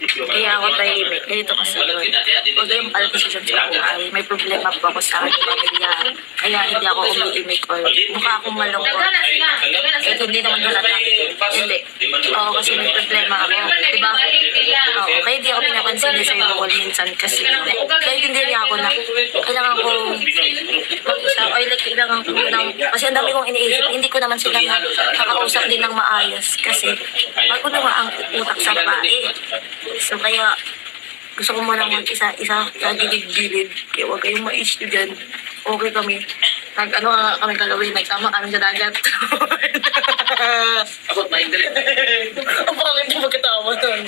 Kaya ako tahimik. Ganito kasi yun. Huwag kayong palpisyon sa buhay. May problema po ako sa aking pamilya. Kaya hindi ako umiimik or mukha akong malungkot. Eh, hindi naman halata. Hindi. Oo, kasi may problema ako. Diba? Oo, kaya hindi ako pinapansin din sa'yo bukol minsan kasi kahit hindi niya ako na kailangan ko mag-isa or like kailangan ko ng kasi ang dami kong iniisip. Hindi ko naman sila nakakausap din ng maayos kasi magulo nga ang utak sa babae. So kaya gusto ko muna mag-isa-isa sa gilid-gilid. Kaya huwag kayong ma-issue dyan. Okay kami. Ano nga kami kalawin, nagsama kami sa dagat. Abot na hindi. Ang pangit na magkatawa doon.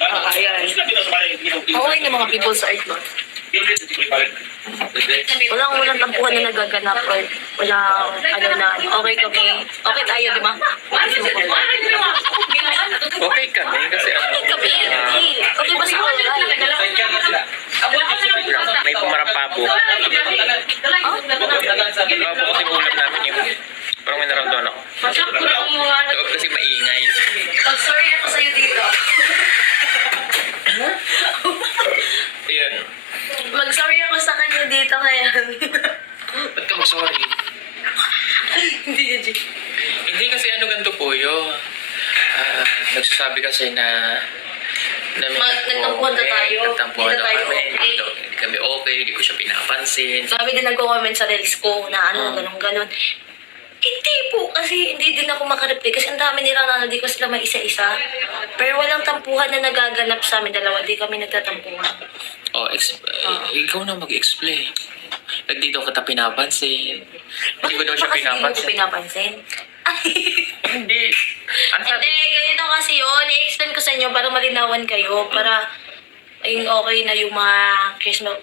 Ayan. Okay na mga people sa art, no? Walang tampuhan na nagaganap or walang ano na, okay kami. Okay tayo, di ba? Okay kami kasi Okay kami. Okay ba sa online? may pumarang pabo. Pabo kasi ulam namin yun. Parang may naramdaman ako. Loob kasi maingay. Sorry ako sa'yo dito. Ayan. Mag-sorry ako sa kanya dito kaya. Ba't ka mag-sorry? Hindi yun, G. Hindi kasi ano ganito po yun. Nagsasabi kasi na Nagtampuhan na tayo. Nagtampuhan Hindi na na tayo kami. okay. Hindi kami okay. Hindi ko siya pinapansin. Sabi din nagko-comment sa reels ko na ano, ganun-ganun. Hindi po, kasi hindi din ako makareply kasi ang dami nila na di ko sila may isa-isa. Pero walang tampuhan na nagaganap sa amin dalawa, di kami nagtatampuhan. Oh, ikaw na mag-explain. Nagdito kita pinapansin. Hindi ko daw siya Bakit hindi mo ko pinapansin. pinapansin? Hindi. Ano sabi? Hindi, ganito kasi yun. I-explain ko sa inyo para malinawan kayo. Para ayun okay na yung mga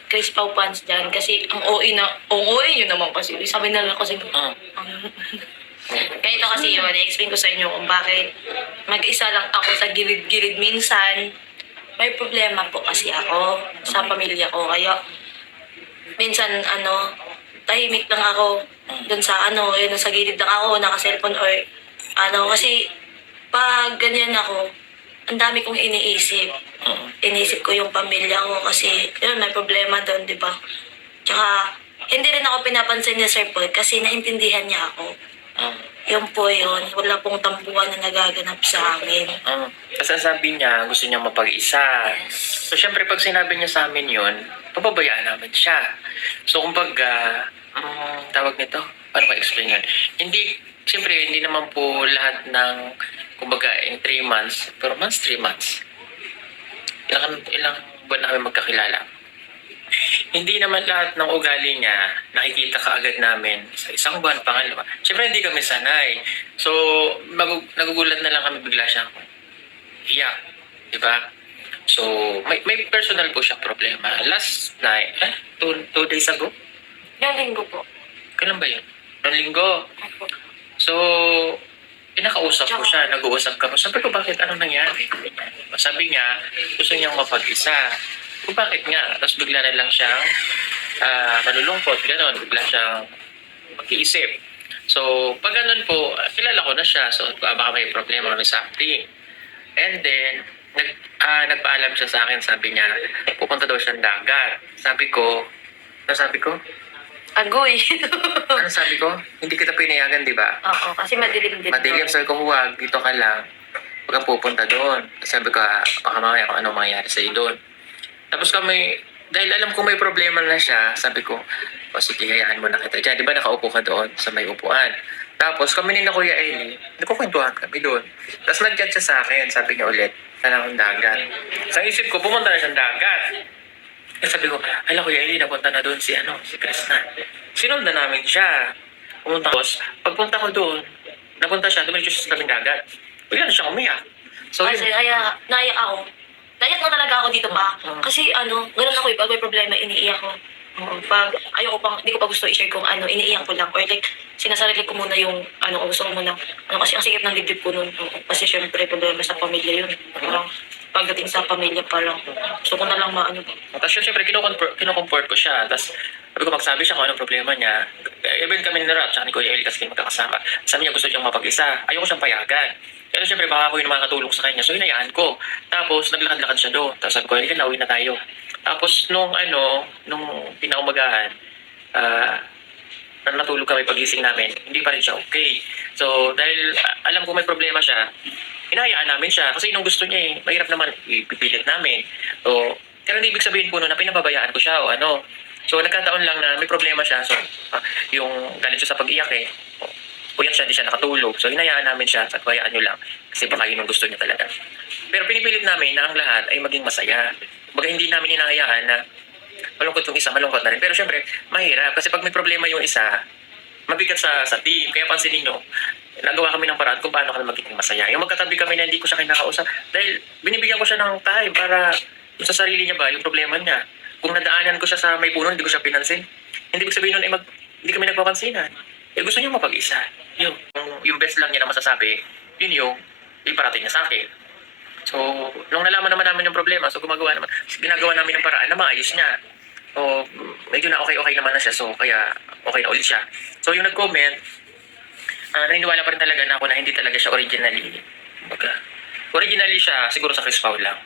Chris Pau fans dyan. Kasi ang OA nyo naman kasi. Sabi na lang kasi, ganito kasi yun. I-explain ko sa inyo kung bakit mag-isa lang ako sa gilid-gilid minsan. May problema po kasi ako sa pamilya ko. Kaya minsan tahimik lang ako dun sa yun sa gilid lang ako, naka-cellphone or kasi pag ganyan ako, ang dami kong iniisip. Iniisip ko yung pamilya ko kasi yun, may problema doon, di ba? Tsaka, hindi rin ako pinapansin niya, Sir Paul, kasi naintindihan niya ako. Yun po yun. Wala pong tampuhan na nagaganap sa amin. Kasi sabi niya, gusto niya mapag-isa. So, syempre, pag sinabi niya sa amin yun, pababayaan namin siya. So, kumbaga, tawag nito, paano ma-explain yun? Siyempre, hindi naman po lahat ng, kumbaga, in 3 months, pero 3 months. Ilang buwan na kami magkakilala. Hindi naman lahat ng ugali niya nakikita kaagad namin sa isang buwan, pangalawa. Siyempre, hindi kami sanay. So, nagugulat na lang kami bigla siyang iyak. Diba? So, may personal po siyang problema. Last night, 2 days ago? Yung linggo po. Kailan ba yun? Noong linggo. Ako. So, pinakausap ko siya, nag-uusap kami. Sabi ko, bakit? Anong nangyari? Sabi niya, gusto niyang mapag-isa. Kung bakit nga? Tapos bigla na lang siyang malulungkot, gano'n. Bigla siyang mag-iisip. So, pag gano'n po, kilala ko na siya. So, baka may problema kami something. And then, nagpaalam siya sa akin. Sabi niya, pupunta daw siyang dagat. Sabi ko, Agoy. ano sabi ko? Hindi kita pinayagan, di ba? Oo, kasi madilim din. Madilim, sabi ko, huwag, dito ka lang. Huwag kang pupunta doon. Sabi ko, baka mamaya kung anong mangyayari sa'yo doon. Tapos kami, dahil alam ko may problema na siya, sabi ko, sige, hayaan mo na kita dyan. Di ba nakaupo ka doon sa may upuan? Tapos kami ni na Kuya Eli, nagkukwentuhan kami doon. Tapos nag-chat siya sa akin, sabi niya ulit, sana akong dagat. Sa isip ko, pumunta na siyang dagat. Eh sabi ko, hala Kuya Eli, napunta na doon si Krishna. Sinundan namin siya. Pumunta ko. Pagpunta ko doon, napunta siya, dumiretso siya sa kaming dagat. Bigla na siya umiyak. So, Kasi naiyak ako. Naiyak na talaga ako dito pa. Kasi ganun ako pag may problema, iniiyak ko. Pag hindi ko pa gusto i-share kung iniiyak ko lang. Or like, sinasarili ko muna yung gusto ko muna. Kasi ang sikip ng dibdib ko nun. Kasi syempre, problema sa pamilya yun. Parang, pagdating sa pamilya, parang, gusto ko na lang Tapos syempre, kinukomport ko siya. Tapos, sabi ko, magsabi siya kung anong problema niya. even kami ni Rap, tsaka ni Kuya Eli kasi kayo magkakasama. Sabi niya gusto niyang mapag-isa. Ayoko siyang payagan. Pero syempre baka ako yung makakatulong sa kanya. So hinayaan ko. Tapos naglakad-lakad siya doon. Tapos sabi ko, Eli, nauwi na tayo. Tapos nung pinaumagahan, natulog kami pagising namin, hindi pa rin siya okay. So dahil alam ko may problema siya, hinayaan namin siya. Kasi nung gusto niya mahirap naman, ipipilit namin. So, pero hindi ibig sabihin po na pinababayaan ko siya o ano. So nagkataon lang na may problema siya. So yung galit siya sa pag-iyak puyat siya, hindi siya nakatulog. So hinayaan namin siya, at hayaan nyo lang. Kasi baka yun ang gusto niya talaga. Pero pinipilit namin na ang lahat ay maging masaya. Baga hindi namin hinahayaan na malungkot yung isa, malungkot na rin. Pero syempre, mahirap. Kasi pag may problema yung isa, mabigat sa team. Kaya pansinin nyo, nagawa kami ng paraan kung paano kami magiging masaya. Yung magkatabi kami na hindi ko siya kinakausap. Dahil binibigyan ko siya ng time para yung sa sarili niya ba, yung problema niya. Kung nadaanan ko siya sa may puno, hindi ko siya pinansin. Hindi ko sabihin nun, hindi kami nagpapansinan. Gusto niya mapag-isa. Yung best lang niya na masasabi, yun yung iparating niya sa akin. So, nung nalaman naman namin yung problema, so ginagawa namin ng paraan na maayos niya. So, medyo na okay naman na siya. So, kaya okay na ulit siya. So, yung nag-comment, naniniwala pa rin talaga na ako na hindi talaga siya originally siya siguro sa Chris Paul lang.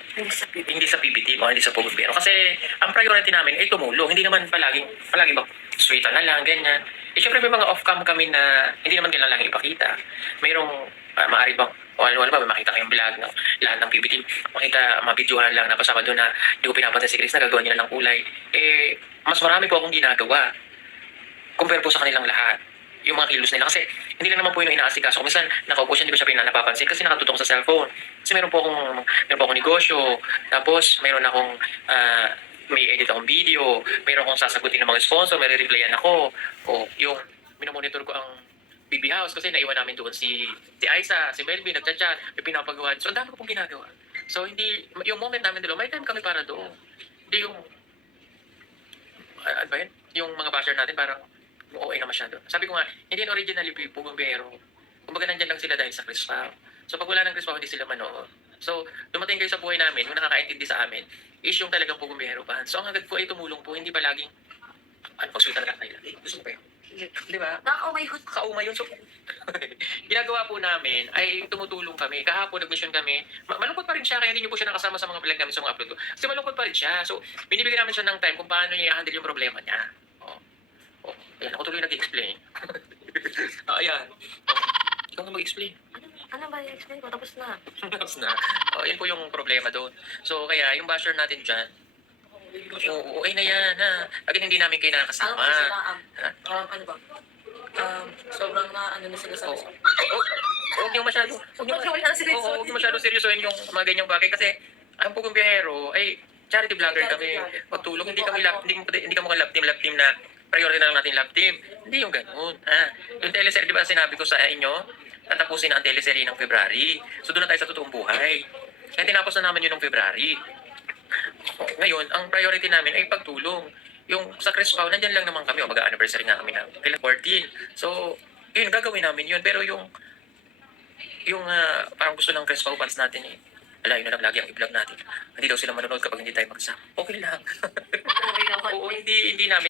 Hindi sa PBT o hindi sa Pogo Pero kasi ang priority namin ay tumulong. Hindi naman palagi ba sweetan na lang, ganyan. Syempre may mga off-cam kami na hindi naman kailangan lang ipakita. Mayroong maaari bang wala ba makita kayong vlog ng lahat ng PBT, makita mabidyohan lang na pasama doon na hindi ko pinapatay si Chris na gagawa niya ng kulay. Mas marami po akong ginagawa compare po sa kanilang lahat. Yung mga kilos nila. Kasi hindi lang naman po yung inaasikaso. Kung minsan, nakaupo siya, hindi ko siya napapansin kasi nakatutok sa cellphone. Kasi meron po akong negosyo. Tapos, meron akong, may edit akong video. Meron akong sasagutin ng mga sponsor. May re-replyan ako. O, yung, minomonitor ko ang BB House kasi naiwan namin doon si Aiza, si Melvin, nagchat-chat, may pinapagawa. So, ang dami ko pong ginagawa. So, hindi, yung moment namin dalawa, may time kami para doon. Hindi yung, ano ba yun? Yung mga basher natin parang, okay na masyado. Sabi ko nga, hindi yung originally Pugombero. Kumbaga nandyan lang sila dahil sa Chris Pao. So pag wala ng Chris Pao, hindi sila manood. So dumating kayo sa buhay namin, yung nakakaintindi sa amin, is yung talagang Pugombero pa. So ang agad po ay tumulong po, hindi pa laging, pag-sweetan na lang. Gusto ko pa yun. Di ba? Kaumay yun. So, ginagawa po namin ay tumutulong kami. Kahapon nag-mission kami. Malungkot pa rin siya, kaya hindi niyo po siya nakasama sa mga vlog namin sa mga upload ko. Kasi malungkot pa rin siya. So, binibigyan namin siya ng time kung paano niya i-handle yung problema niya. Ayan, ako tuloy nag-explain. Ayan. Ikaw nga mag-explain. Ano ba i-explain ko? Tapos na. Tapos na. Yun po yung problema doon. So, kaya yung basher natin dyan, okay na yan, ha. Agad hindi namin kayo nakakasama. Ano ba? Sobrang na sila sa Huwag yung masyado seryosohin yung mga ganyang bagay kasi ang Pugong Biyahero ay charity vlogger kami. Pagtulong, hindi kami lab team na priority na lang natin lab team. Hindi yung ganun. Yung teleserye, di ba sinabi ko sa inyo, tatapusin na ang teleserye ng February. So doon na tayo sa totoong buhay. Kaya tinapos na namin yun ng February. Ngayon, ang priority namin ay pagtulong. Yung sa Chris Pao, nandyan lang naman kami. Mag-anniversary nga kami ng 14. So, yun, gagawin namin yun. Pero yung parang gusto ng Chris Pao fans natin yun na lang lagi ang i-vlog natin. Hindi daw sila manonood kapag hindi tayo magsama. Okay lang. Oo, hindi namin